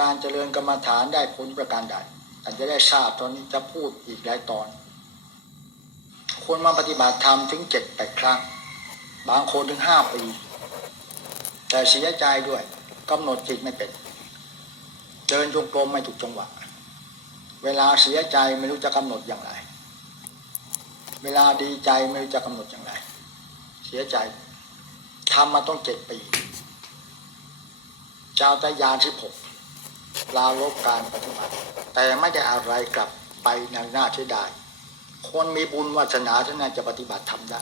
การเจริญกรรมฐานได้ผลประการใดท่านจะได้ทราบตอนนี้จะพูดอีกหลายตอน คนมาปฏิบัติธรรมถึงเจ็ดแปดครั้ง บางคนถึงห้าปี แต่เสียใจด้วยกำหนดจิตไม่เป็น เดินจงกรมไม่ถูกจังหวะ เวลาเสียใจไม่รู้จะกำหนดอย่างไร เวลาดีใจไม่รู้จะกำหนดอย่างไร เสียใจทำมาต้องเจ็ดปีเจ้าตายานที่หก ลาลบการปฏิบัติ แต่ไม่ได้อะไรกลับไปในหน้าที่ได้คนมีบุญวาสนาท่านจะปฏิบัติทำได้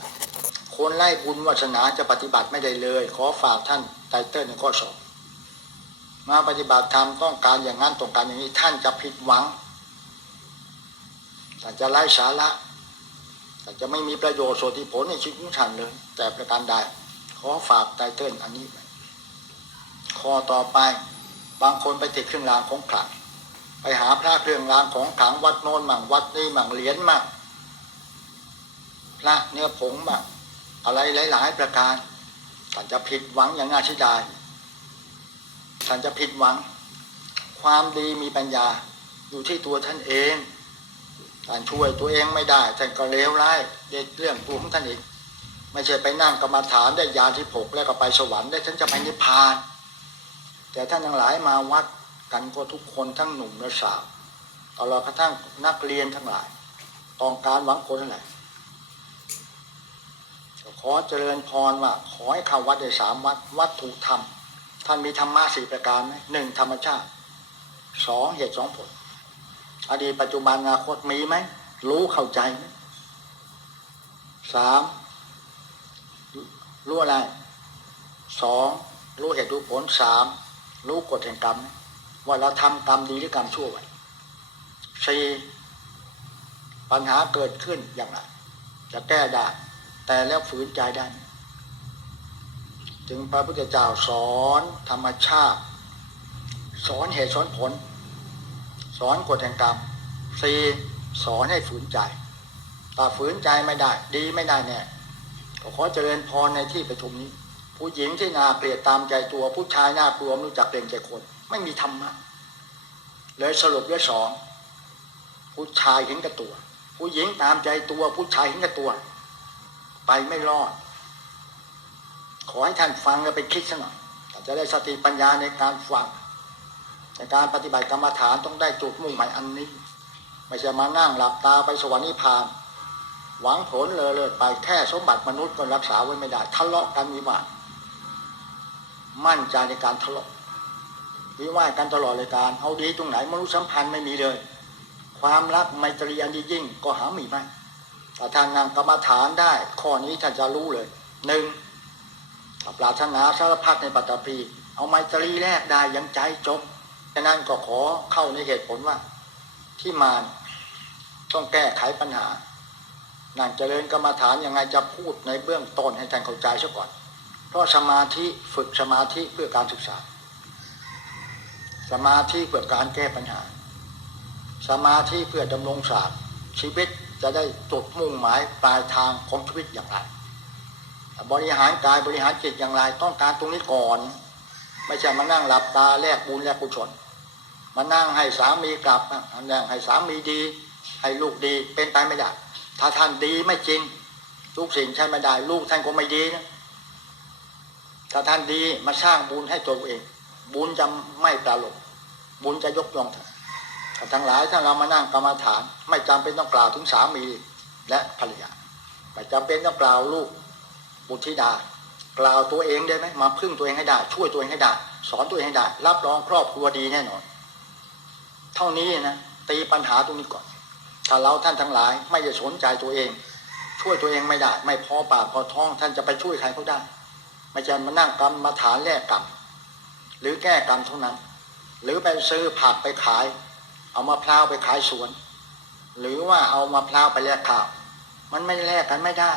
คนไล่บุญวาสนาจะปฏิบัติไม่ได้เลย ขอฝากท่านไตเติ้ลในข้อสองมาปฏิบัติธรรมต้องการอย่างนั้นต้องการอย่างนี้ท่านจะผิดหวังท่านจะไล่สาระท่านจะไม่มีประโยชน์โสติผลในชีวิตของท่านเลย แต่ประการใดขอฝากไตเติ้ลอันนี้ข้อต่อไป บางคนไปติดเครื่องรางของขลังไปหาพระเครื่องรางของขลังวัดโน้นมั่งวัดนี้มั่งเหรียญมั่งพระเนื้อผงมั่งอะไรหลาย ๆ ประการท่านจะผิดหวังอย่างน่าเสียดายท่านจะผิดหวัง ความดีมีปัญญาอยู่ที่ตัวท่านเองท่านช่วยตัวเองไม่ได้ท่านก็เลวร้ายในเรื่องตัวของท่านเองไม่ใช่ไปนั่งกรรมฐานได้ยาที่ผกแล้วก็ไปสวรรค์ได้ฉันจะไปนิพพาน แต่ท่านทั้งหลายมาวัดกันก็ทุกคนทั้งหนุ่มและสาวตลอดกระทั่งนักเรียนทั้งหลายต้องการหวังผลนั่นแหละขอเจริญพรว่าขอให้เข้าวัดได้สามวัดวัดถูกธรรม ท่านมีธรรมะสี่ประการไหมหนึ่งธรรมชาติสองเหตุสองผล อดีตปัจจุบันอนาคตมีไหม รู้เข้าใจไหมสามรู้อะไรสองรู้เหตุรู้ผลสาม รู้กฎแห่งกรรม ว่าเราทำกรรมดีหรือกรรมชั่วไว้สี่ปัญหาเกิดขึ้นอย่างไรจะแก้ได้ แต่แล้วฝืนใจได้จึงพระพุทธเจ้าสอนธรรมชาติ สอนเหตุสอนผล สอนกฎแห่งกรรมสี่สอนให้ฝืนใจถ้าฝืนใจไม่ได้ ดีไม่ได้แน่ก็ขอเจริญพรในที่ประชุมนี้ ผู้หญิงที่น่าเกลียดตามใจตัว ผู้ชายน่ากลัวไม่รู้จักเกรงใจคน ไม่มีธรรมะเลยสรุปด้วยสองผู้ชายเห็นกับตัว ผู้หญิงตามใจตัว ผู้ชายเห็นกับตัว ไปไม่รอด ขอให้ท่านฟังแล้วไปคิดซะหน่อยจะได้สติปัญญาในการฟังในการปฏิบัติกรรมฐานต้องได้จุดมุ่งหมายอันนี้ ไม่ใช่มานั่งหลับตาไปสวรรค์นิพพาน หวังผลเลยเลยไปแค่สมบัติมนุษย์ก็รักษาไว้ไม่ได้ทะเลาะกันวิวาท มั่นใจในการทะเลาะวิวาทกันตลอดเลยการ เอาดีตรงไหนมนุษยสัมพันธ์ไม่มีเลย ความรักไมตรีอันดียิ่งก็หามีไม่ถ้าท่านนั่งกรรมฐานได้ ข้อนี้ท่านจะรู้เลยหนึ่งปรารถนาสารพัดในปัตตภีเอาไมตรีแรกได้ยังใจจมฉะนั้นก็ขอเข้าในเหตุผลว่า ที่มาต้องแก้ไขปัญหานั่งเจริญกรรมฐานยังไงจะพูดในเบื้องต้นให้ท่านเข้าใจซะก่อน เพราะสมาธิฝึกสมาธิเพื่อการศึกษา สมาธิเพื่อการแก้ปัญหา สมาธิเพื่อดำรงศาสตร์ชีวิตจะได้จุดมุ่งหมายปลายทางของชีวิตอย่างไร บริหารกายบริหารจิตอย่างไร ต้องการตรงนี้ก่อน ไม่ใช่มานั่งหลับตาแลกบุญแลกกุศลมานั่งให้สามีกลับนั่งให้สามีดี ให้ลูกดีเป็นไปไม่ได้ ถ้าท่านดีไม่จริงทุกสิ่งใช้ไม่ได้ ลูกท่านก็ไม่ดีนะ ถ้าท่านดีมาสร้างบุญให้ตัวเอง บุญจะไม่ปราลบบุญจะยกย่องท่านทั้งหลายถ้าเรามานั่งกรรมฐาน ไม่จำเป็นต้องกล่าวถึงสามีและภรรยาไม่จำเป็นต้องกล่าวลูกบุตรธิดากล่าวตัวเองได้ไหมมาพึ่งตัวเองให้ได้ ช่วยตัวเองให้ได้ สอนตัวเองให้ได้ รับรองครอบครัวดีแน่นอน เท่านี้นะตีปัญหาตรงนี้ก่อน ถ้าเราท่านทั้งหลายไม่จะสนใจตัวเอง ช่วยตัวเองไม่ได้ ไม่พอปากพอท้องท่านจะไปช่วยใครเขาได้ ไม่ใช่มานั่งกรรมมาฐานแลกกรรมหรือแก้กรรมเท่านั้น หรือไปซื้อผักไปขาย เอามาพร้าวไปขายสวน หรือว่าเอามาพร้าวไปแลกข้าวมันไม่แลกกันไม่ได้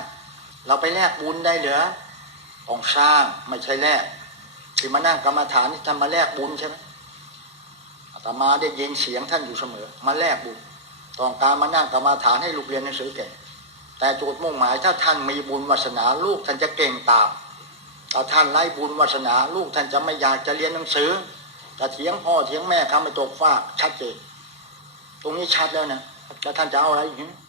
เราไปแลกบุญได้เหรือต้องสร้างไม่ใช่แลกที่มานั่งกรรมฐานนี่ทำมาแลกบุญใช่ไหมอาตมาได้ยินเสียงท่านอยู่เสมอ มาแลกบุญต้องการมานั่งกรรมฐานให้ลูกเรียนหนังสือเก่งแต่จุดมุ่งหมายถ้าท่านมีบุญวาสนาลูกท่านจะเก่งตาม ถ้าท่านไร้บุญวาสนา ลูกท่านจะไม่อยากจะเรียนหนังสือจะเถียงพ่อเถียงแม่คำไม่ตกฟากชัดเจนตรงนี้ชัดแล้วนะแล้วท่านจะเอาอะไรอีก